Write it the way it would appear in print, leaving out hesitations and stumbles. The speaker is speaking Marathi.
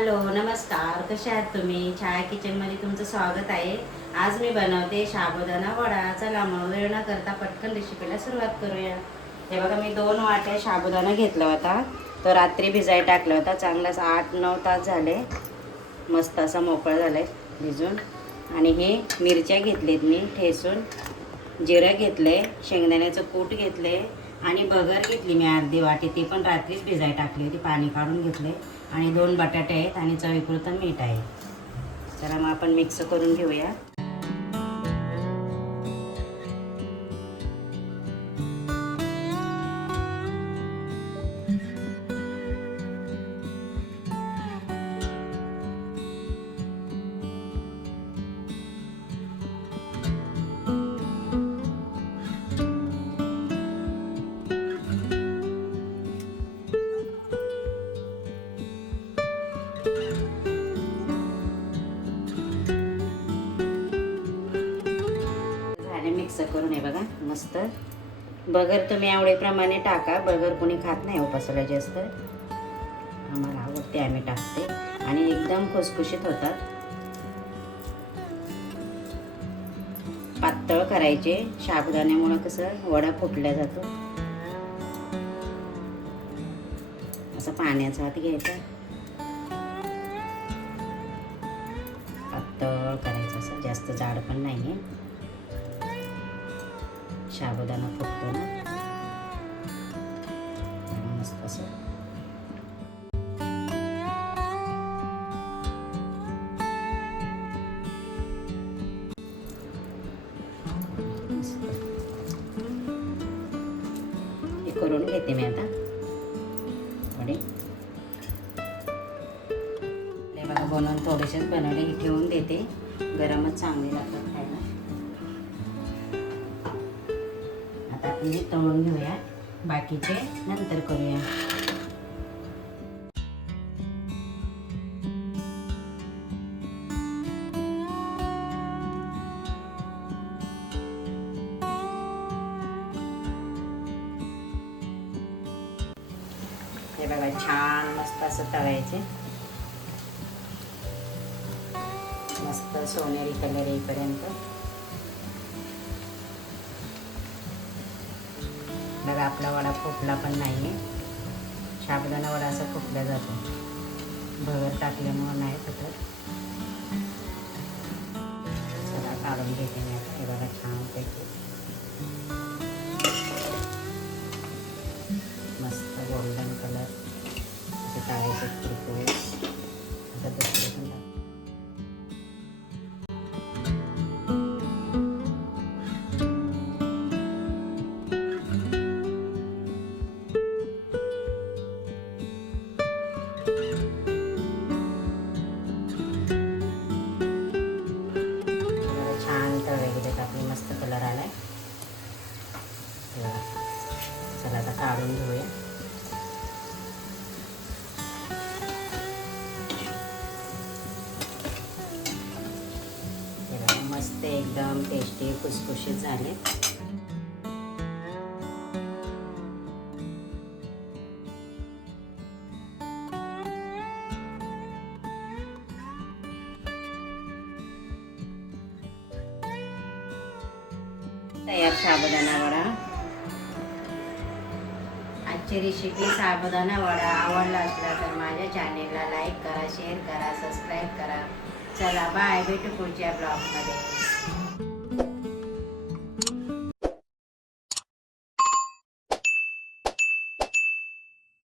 हॅलो नमस्कार, कसे आहात तुम्ही? छाया किचनमध्ये तुमचं स्वागत आहे. आज मी बनवते साबुदाणा वडा. चला मग वेळ न करता पटकन रेसिपीला सुरुवात करूया. हे बघा, मी 2 वाट्या साबुदाणा घेतला होता. तो रात्री भिजायला टाकला होता. चांगलाच 8-9 तास झाले, मस्त असा मोकळा झालाय भिजून. आणि हे मिरच्या घेतलीत मी ठेसून, जिरं घेतले, शेंगदाण्याचं कूट घेतले आणि बगर घेतली मी अर्धी वाटी. ती पण रात्रीच भिजायला टाकली होती, पाणी काढून घेतले. आणि 2 बटाटे आहेत आणि चवीपुरतं मीठ आहे. चला मग आपण मिक्स करून घेऊया. मिक्स करून हे बघा मस्त. बगर तुम्ही आवडीप्रमाणे टाका. बगर कोणी खात नाही उपासाला जास्त, आम्हाला आवडते आम्ही टाकते. आणि एकदम खुसखुशीत होतात. पातळ करायचे, साबुदाण्यामुळे कसं वडा फुटला जातो. असं पाण्याचा हात घ्यायचा, पातळ करायचं, असं जास्त जाड पण नाहीये. साबुदाणा फुटतो ना मस्त असं. हे करून घेते मी आता वडे. हे बघा, बनवून थोडेसेच बनवले, हे ठेवून देते. गरमच चांगले लागतात खायला. आता आपण हे तळून घेऊया, बाकीचे नंतर करूया. हे बघा, छान मस्त असं तळायचे. मस्त सोनेरी कलर येईपर्यंत. बघा, आपला वडा फुटला पण नाहीये. साबुदाणा वडा असा फुटला जातो, भगर टाकल्यामुळे नाही फुटत. चला काढून घेते मी आता. हे बघा, छान पैकी मस्त गोल्डन कलर असे तळायचे कुरकुरीत. आता दुसरे पण मस्त कलर आलाय. चला आता काढून घेऊया. मस्त एकदम टेस्टी खुसखुशीत झाले. तयार साबुदाणा वडा. आजची रेसिपी साबुदाणा वडा आवडला असला तर माझ्या चॅनेलला लाईक करा, शेअर करा, सबस्क्राईब करा. चला बाय, भेटू पुढच्या ब्लॉगमध्ये.